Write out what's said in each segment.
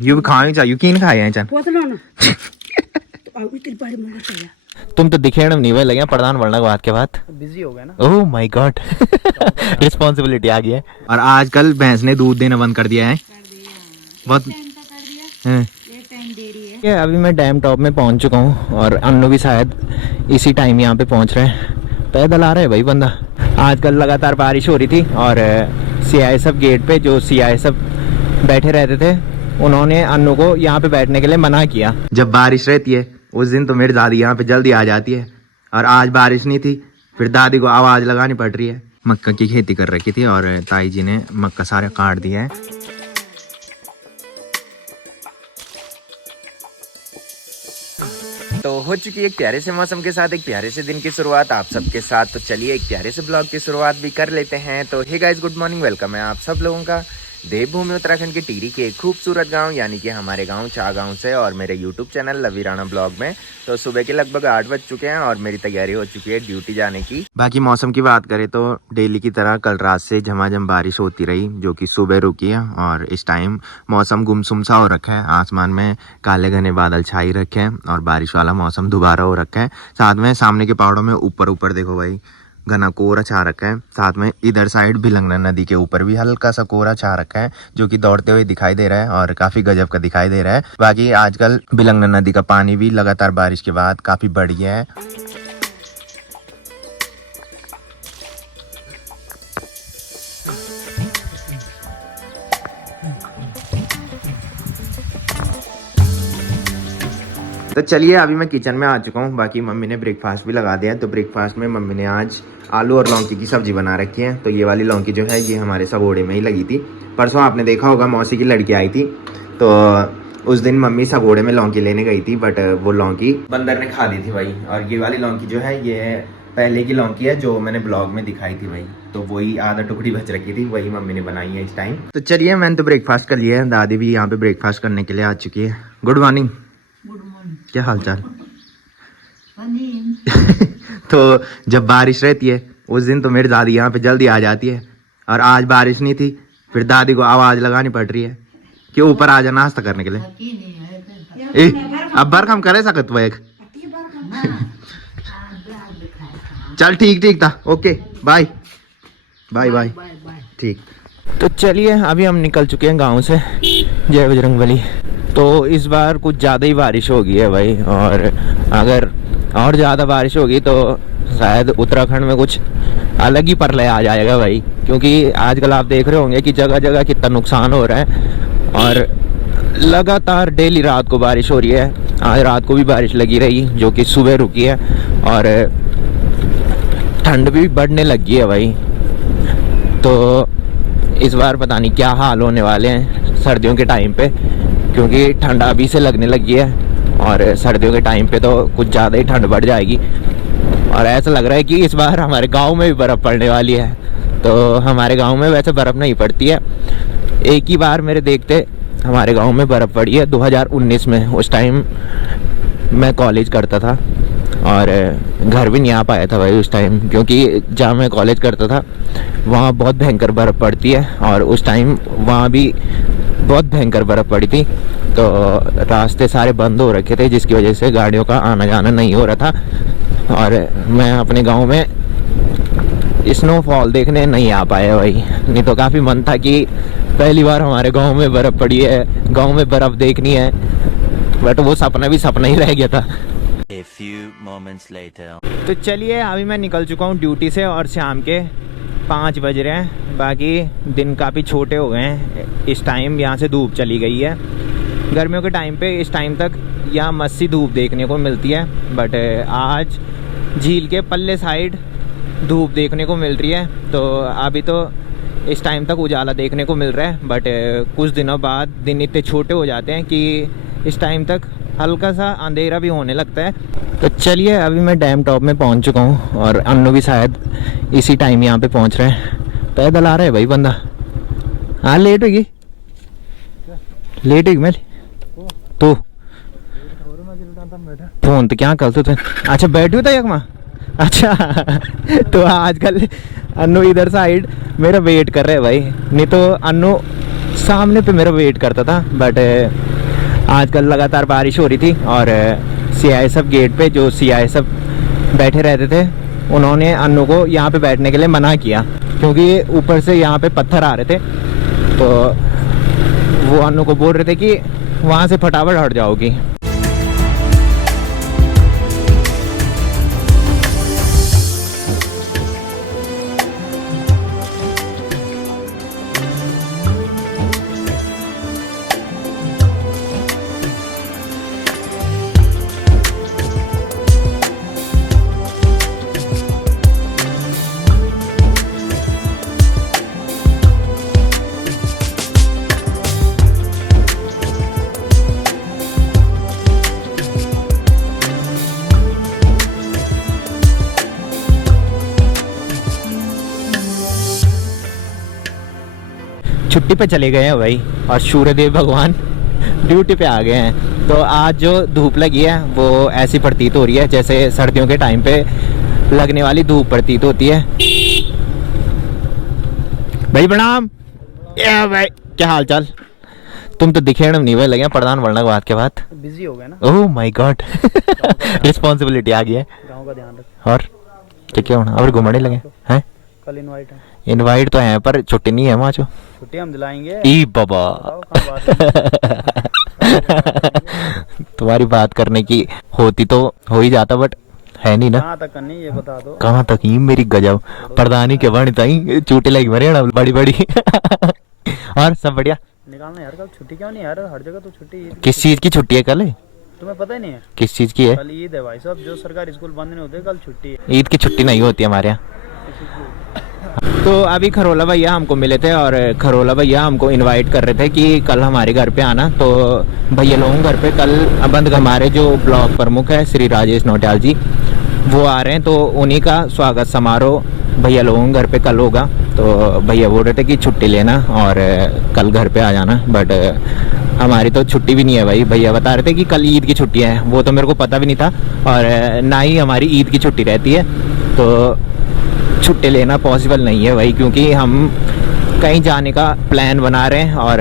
You भी खाने चाहिए, यकीन खाए हैं चल। तुम तो दिखे नहीं भाई, लगे प्रधान बनने के बाद बिजी हो गया ना। ओह माय गॉड, रिस्पॉन्सिबिलिटी आ गई है। और आजकल भैंस ने दूध देना बंद कर दिया है बहुत। ये अभी मैं डैम टॉप में पहुंच चुका हूँ और अन्नू भी शायद इसी टाइम यहाँ पे पहुंच रहे हैं। पैदल आ रहा है भाई बंदा। आजकल लगातार बारिश हो रही थी और CISF गेट पे जो CISF बैठे रहते थे उन्होंने अन्नू को यहाँ पे बैठने के लिए मना किया। जब बारिश रहती है उस दिन तो मेरी दादी यहाँ पे जल्दी आ जाती है, और आज बारिश नहीं थी, फिर दादी को आवाज लगानी पड़ रही है। मक्का की खेती कर रखी थी और ताई जी ने मक्का सारा काट दिया है। तो हो चुकी है एक प्यारे से मौसम के साथ एक प्यारे से दिन की शुरुआत आप सबके साथ। तो चलिए एक प्यारे से ब्लॉग की शुरुआत भी कर लेते हैं। तो hey guys, good morning, welcome है आप सब लोगों का देवभूमि उत्तराखंड के टिहरी के एक खूबसूरत गांव यानी कि हमारे गांव चागांव से और मेरे यूट्यूब चैनल लवी राणा ब्लॉग में। तो सुबह के लगभग 8 बज चुके हैं और मेरी तैयारी हो चुकी है ड्यूटी जाने की। बाकी मौसम की बात करें तो डेली की तरह कल रात से झमाझम बारिश होती रही, जो कि सुबह रुकी है और इस टाइम मौसम गुमसुम सा हो रखा है। आसमान में काले घने बादल छाई रखे हैं और बारिश वाला मौसम दोबारा हो रखा है। साथ में सामने के पहाड़ों में ऊपर देखो भाई घना कोहरा छा रखा है। साथ में इधर साइड भिलंगना नदी के ऊपर भी हल्का सा कोहरा छा रखा है, जो कि दौड़ते हुए दिखाई दे रहा है और काफी गजब का दिखाई दे रहा है। बाकी आजकल भिलंगना नदी का पानी भी लगातार बारिश के बाद काफी बढ़ गया है। तो चलिए अभी मैं किचन में आ चुका हूँ। बाकी मम्मी ने ब्रेकफास्ट भी लगा दिया है। तो ब्रेकफास्ट में मम्मी ने आज आलू और लौकी की सब्जी बना रखी है। तो ये वाली लौकी जो है ये हमारे सगोड़े में ही लगी थी। परसों आपने देखा होगा मौसी की लड़की आई थी, तो उस दिन मम्मी सगोड़े में लौकी लेने गई थी, बट वो लौकी बंदर ने खा दी थी भाई। और ये वाली लौकी जो है ये पहले की लौकी है जो मैंने ब्लॉग में दिखाई थी भाई। तो वही आधा टुकड़ी बच रखी थी, वही मम्मी ने बनाई है इस टाइम। तो चलिए मैंने तो ब्रेकफास्ट कर लिया है, दादी भी यहाँ पे ब्रेकफास्ट करने के लिए आ चुकी है। गुड मॉर्निंग, क्या हाल चाल? तो जब बारिश रहती है उस दिन तो मेरी दादी यहाँ पे जल्दी आ जाती है, और आज बारिश नहीं थी, फिर दादी को आवाज लगानी पड़ रही है कि ऊपर आ जा नाश्ता करने के लिए। अब बर हम करे सकत एक चल ठीक था, ओके बाय बाय बाय ठीक। तो चलिए अभी हम निकल चुके हैं गांव से, जय बजरंगबली। तो इस बार कुछ ज़्यादा ही बारिश हो गई है भाई, और अगर और ज़्यादा बारिश होगी तो शायद उत्तराखंड में कुछ अलग ही प्रलय आ जाएगा भाई। क्योंकि आजकल आप देख रहे होंगे कि जगह जगह कितना नुकसान हो रहा है और लगातार डेली रात को बारिश हो रही है। आज रात को भी बारिश लगी रही जो कि सुबह रुकी है, और ठंड भी बढ़ने लगी है भाई। तो इस बार पता नहीं क्या हाल होने वाले हैं सर्दियों के टाइम पे, क्योंकि ठंड अभी से लगने लगी है और सर्दियों के टाइम पे तो कुछ ज़्यादा ही ठंड बढ़ जाएगी। और ऐसा लग रहा है कि इस बार हमारे गांव में भी बर्फ़ पड़ने वाली है। तो हमारे गांव में वैसे बर्फ़ नहीं पड़ती है, एक ही बार मेरे देखते हमारे गांव में बर्फ़ पड़ी है 2019 में। उस टाइम मैं कॉलेज करता था और घर भी नहीं आ पाया था भाई उस टाइम, क्योंकि जहाँ मैं कॉलेज करता था वहाँ बहुत भयंकर बर्फ़ पड़ती है और उस टाइम वहाँ भी बहुत भयंकर बर्फ़ पड़ी थी। तो रास्ते सारे बंद हो रखे थे, जिसकी वजह से गाड़ियों का आना जाना नहीं हो रहा था, और मैं अपने गांव में स्नोफॉल देखने नहीं आ पाया भाई। नहीं तो काफ़ी मन था कि पहली बार हमारे गांव में बर्फ़ पड़ी है, गांव में बर्फ़ देखनी है, बट वो सपना भी सपना ही रह गया था। A few moments later. तो चलिए अभी मैं निकल चुका हूँ ड्यूटी से और शाम के 5 बज रहे हैं। बाकी दिन काफ़ी छोटे हो गए हैं इस टाइम, यहाँ से धूप चली गई है। गर्मियों के टाइम पे इस टाइम तक यहाँ मस्सी धूप देखने को मिलती है, बट आज झील के पल्ले साइड धूप देखने को मिल रही है। तो अभी तो इस टाइम तक उजाला देखने को मिल रहा है, बट कुछ दिनों बाद दिन इतने छोटे हो जाते हैं कि इस टाइम तक हल्का सा अंधेरा भी होने लगता है। तो चलिए अभी मैं डैम टॉप में पहुंच चुका हूं और अन्नू भी शायद इसी टाइम यहां पे पहुंच रहे हैं। पैदल आ रहा है भाई बंदा। हाँ लेट होगी मैं तो फोन तो क्या करते थे। अच्छा बैठू था यकमा। अच्छा तो आजकल अन्नू इधर साइड मेरा वेट कर रहे हैं भाई, नहीं तो अन्नू सामने पे मेरा वेट करता था, बट आजकल लगातार बारिश हो रही थी और CISF गेट पे जो CISF बैठे रहते थे उन्होंने अन्नू को यहाँ पे बैठने के लिए मना किया, क्योंकि ऊपर से यहाँ पे पत्थर आ रहे थे। तो वो अन्नू को बोल रहे थे कि वहाँ से फटाफट हट जाओगी। छुट्टी पे चले गए हैं भाई, और सूर्यदेव भगवान ड्यूटी पे आ गए हैं। तो आज जो धूप लगी है वो ऐसी प्रतीत हो रही है जैसे सर्दियों के टाइम पे लगने वाली धूप प्रतीत होती है। भाई प्रणाम। या भाई क्या हाल चाल? तुम तो दिखे नहीं भाई, लगे प्रधान बनने के बाद के बाद बिजी हो गए ना। ओह माय गॉड, रिस्पॉन्सिबिलिटी आ गई है। गाँव का ध्यान रख। और क्या होना, और घुमाने लगे हैं? कल इनवाइट है। इनवाइट तो है पर छुट्टी नहीं है वहाँ। छुट्टी हम दिलाएंगे। ई बाबा तुम्हारी बात करने की होती तो हो ही जाता, बट है नहीं ना। कहाँ तक करनी ये बता दो। कहाँ तक ही मेरी गजब प्रधानी के बनता ही चूटे लगी मरे ना बड़ी बड़ी। और सब बढ़िया? निकालना यार, कल छुट्टी क्यों नहीं यार? हर जगह तो छुट्टी। किस चीज की छुट्टी है कल? तुम्हें पता ही नहीं है किस चीज की है? कल ईद है भाई साहब, जो सरकारी स्कूल बंद नहीं होते कल छुट्टी है। ईद की छुट्टी नहीं होती हमारे यहाँ। तो अभी खरोला भैया हमको मिले थे और खरोला भैया हमको इनवाइट कर रहे थे कि कल हमारे घर पे आना। तो भैया लोगों घर पे कल बंद, हमारे जो ब्लॉक प्रमुख है श्री राजेश नौटियाल जी वो आ रहे हैं, तो उन्हीं का स्वागत समारोह भैया लोगों घर पे कल होगा। तो भैया बोल रहे थे कि छुट्टी लेना और कल घर पे आ जाना, बट हमारी तो छुट्टी भी नहीं है भाई। भैया बता रहे थे कि कल ईद की छुट्टी है, वो तो मेरे को पता भी नहीं था, और ना ही हमारी ईद की छुट्टी रहती है। तो छुट्टी लेना पॉसिबल नहीं है भाई, क्योंकि हम कहीं जाने का प्लान बना रहे हैं और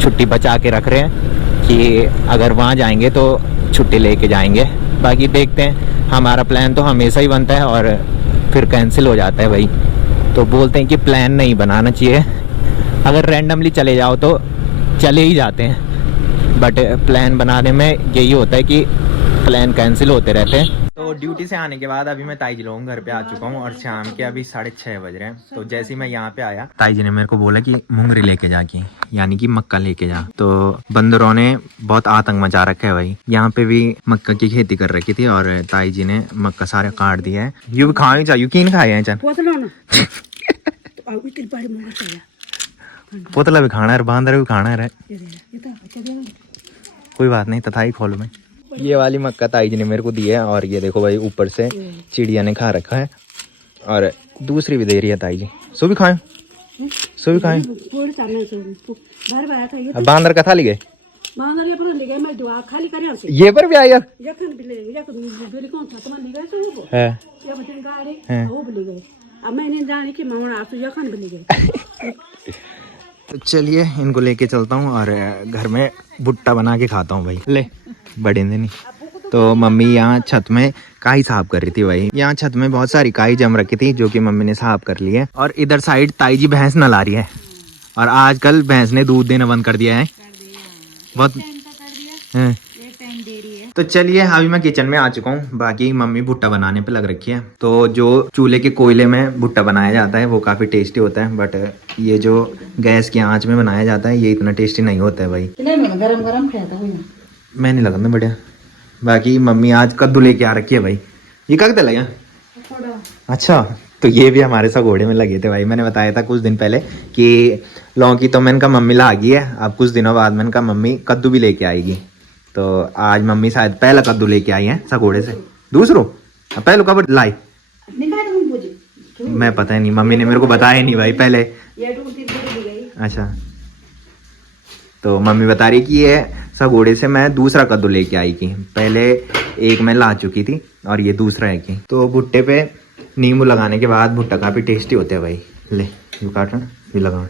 छुट्टी बचा के रख रहे हैं कि अगर वहाँ जाएंगे तो छुट्टी लेके जाएंगे। बाकी देखते हैं, हमारा प्लान तो हमेशा ही बनता है और फिर कैंसिल हो जाता है भाई। तो बोलते हैं कि प्लान नहीं बनाना चाहिए, अगर रैंडमली चले जाओ तो चले ही जाते हैं, बट प्लान बनाने में यही होता है कि प्लान कैंसिल होते रहते हैं। तो ड्यूटी से आने के बाद अभी मैं ताई जी लोगों घर पे आ चुका हूँ और शाम के अभी 6:30 बज रहे हैं। तो जैसे ही मैं यहाँ पे आया, ताई जी ने मेरे को बोला कि मूंगरी लेके जा की, यानी कि मक्का लेके जा। तो बंदरों ने बहुत आतंक मचा रखा है भाई। यहाँ पे भी मक्का की खेती कर रखी थी और ताई जी ने मक्का सारा काट दिया है। यू भी खानी चाहिए, यकीन खाए हैं चल पोतला भी खाना है, बांदर भी खाना है। कोई बात नहीं, तथा ही खोलो मैं। ये वाली मक्का ताई जी ने मेरे को दी है और ये देखो भाई ऊपर से चिड़िया ने खा रखा है, और दूसरी भी दे रही है ताई जी। सो भी खाए, सो भी खाए। बांदर का था ले गए, ये पर भी आया तो चलिए इनको लेके चलता हूँ और घर में भुट्टा बना के खाता हूँ भाई। ले बड़े नहीं। तो मम्मी यहाँ छत में काई साफ कर रही थी भाई। यहाँ छत में बहुत सारी काई जम रखी थी जो कि मम्मी ने साफ कर ली है। और इधर साइड ताई जी भैंस नला रही है, और आजकल भैंस ने दूध देना बंद कर दिया है बहुत। तो चलिए अभी मैं किचन में आ चुका हूँ। बाकी मम्मी भुट्टा बनाने पे लग रखी है। तो जो चूल्हे के कोयले में भुट्टा बनाया जाता है वो काफ़ी टेस्टी होता है, बट ये जो गैस की आंच में बनाया जाता है ये इतना टेस्टी नहीं होता है भाई। गरम मैं नहीं लगा बढ़िया। बाकी मम्मी आज कद्दू लेके आ रखी है भाई। ये कब लगा? अच्छा, तो ये भी हमारे सगोड़े में लगे थे भाई। मैंने बताया था कुछ दिन पहले कि लौकी तो मैंने कहा मम्मी ला गई है, अब कुछ दिनों बाद मैंने कहा मम्मी कद्दू भी लेके आएगी। तो आज मम्मी शायद पहला कद्दू लेके आई है सगोड़े से। दूसरों पहले कब लाई मैं पता ही नहीं, मम्मी ने मेरे को बताया नहीं भाई पहले। अच्छा, तो मम्मी बता रही कि ये सगोड़े से मैं दूसरा कद्दू लेके आई थी। पहले एक मैं ला चुकी थी और ये दूसरा है कि। तो भुट्टे पे नींबू लगाने के बाद भुट्टा काफ़ी टेस्टी होता है भाई। ले यू काट ये लगा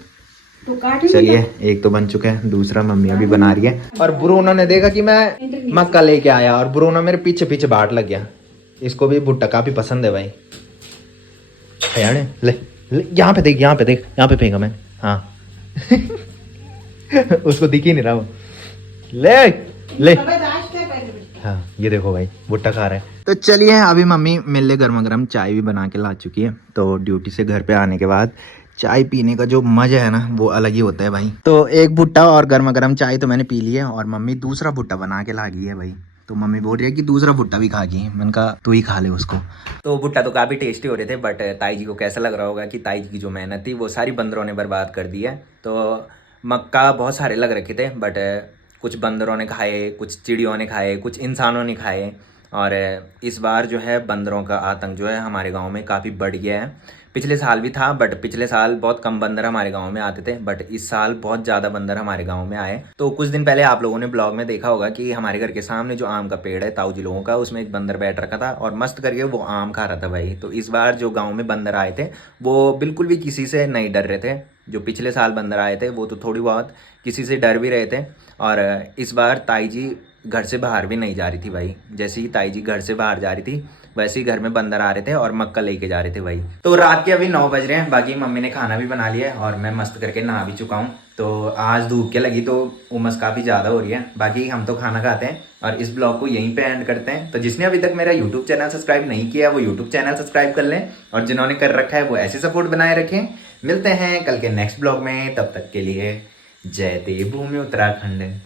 तो काट चलिए एक तो बन चुका है, दूसरा मम्मी अभी बना रही है। और ब्रूनो ने देखा कि मैं मक्का लेके आया और ब्रूनो मेरे पीछे पीछे बाट लग गया। इसको भी भुट्टा काफी पसंद है भाई। यार ले, ले यहाँ पे देख, यहाँ पे देख, यहाँ पे फेंका मैं। हाँ उसको दिख ही नहीं रहा वो। ले ले, हाँ ये देखो भाई भुट्टा खा रहा है। तो चलिए अभी मम्मी मेरे लिए गर्मा गर्म चाय भी बना के ला चुकी है। तो ड्यूटी से घर पे आने के बाद चाय पीने का जो मजा है ना वो अलग ही होता है भाई। तो एक भुट्टा और गर्मा गर्म चाय तो मैंने पी ली है और मम्मी दूसरा भुट्टा बना के ला गई है भाई। तो मम्मी बोल रही है कि दूसरा भुट्टा भी खा गई। मैंने कहा तू ही खा ले उसको। तो भुट्टा तो काफ़ी टेस्टी हो रहे थे, बट ताई जी को कैसा लग रहा होगा कि ताई जी की जो मेहनत थी वो सारी बंदरों ने बर्बाद कर दी है। तो मक्का बहुत सारे लग रखे थे, बट कुछ बंदरों ने खाए, कुछ चिड़ियों ने खाए, कुछ इंसानों ने खाए। और इस बार जो है बंदरों का आतंक जो है हमारे गांव में काफ़ी बढ़ गया है। पिछले साल भी था, बट पिछले साल बहुत कम बंदर हमारे गांव में आते थे, बट इस साल बहुत ज़्यादा बंदर हमारे गांव में आए। तो कुछ दिन पहले आप लोगों ने ब्लॉग में देखा होगा कि हमारे घर के सामने जो आम का पेड़ है ताऊ जी लोगों का, उसमें एक बंदर बैठ रखा था और मस्त करके वो आम खा रहा था भाई। तो इस बार जो गाँव में बंदर आए थे वो बिल्कुल भी किसी से नहीं डर रहे थे। जो पिछले साल बंदर आए थे वो तो थोड़ी बहुत किसी से डर भी रहे थे। और इस बार ताई जी घर से बाहर भी नहीं जा रही थी भाई। जैसे ही ताई जी घर से बाहर जा रही थी वैसे ही घर में बंदर आ रहे थे और मक्का लेके जा रहे थे भाई। तो रात के अभी 9 बज रहे हैं। बाकी मम्मी ने खाना भी बना लिया है और मैं मस्त करके नहा भी चुका हूँ। तो आज धूप के लगी तो उमस काफ़ी ज़्यादा हो रही है। बाकी हम तो खाना खाते हैं और इस ब्लॉग को यहीं पे एंड करते हैं। तो जिसने अभी तक मेरा यूट्यूब चैनल सब्सक्राइब नहीं किया वो यूट्यूब चैनल सब्सक्राइब कर लें, और जिन्होंने कर रखा है वो ऐसे सपोर्ट बनाए रखें। मिलते हैं कल के नेक्स्ट ब्लॉग में, तब तक के लिए जय देवभूमि उत्तराखंड।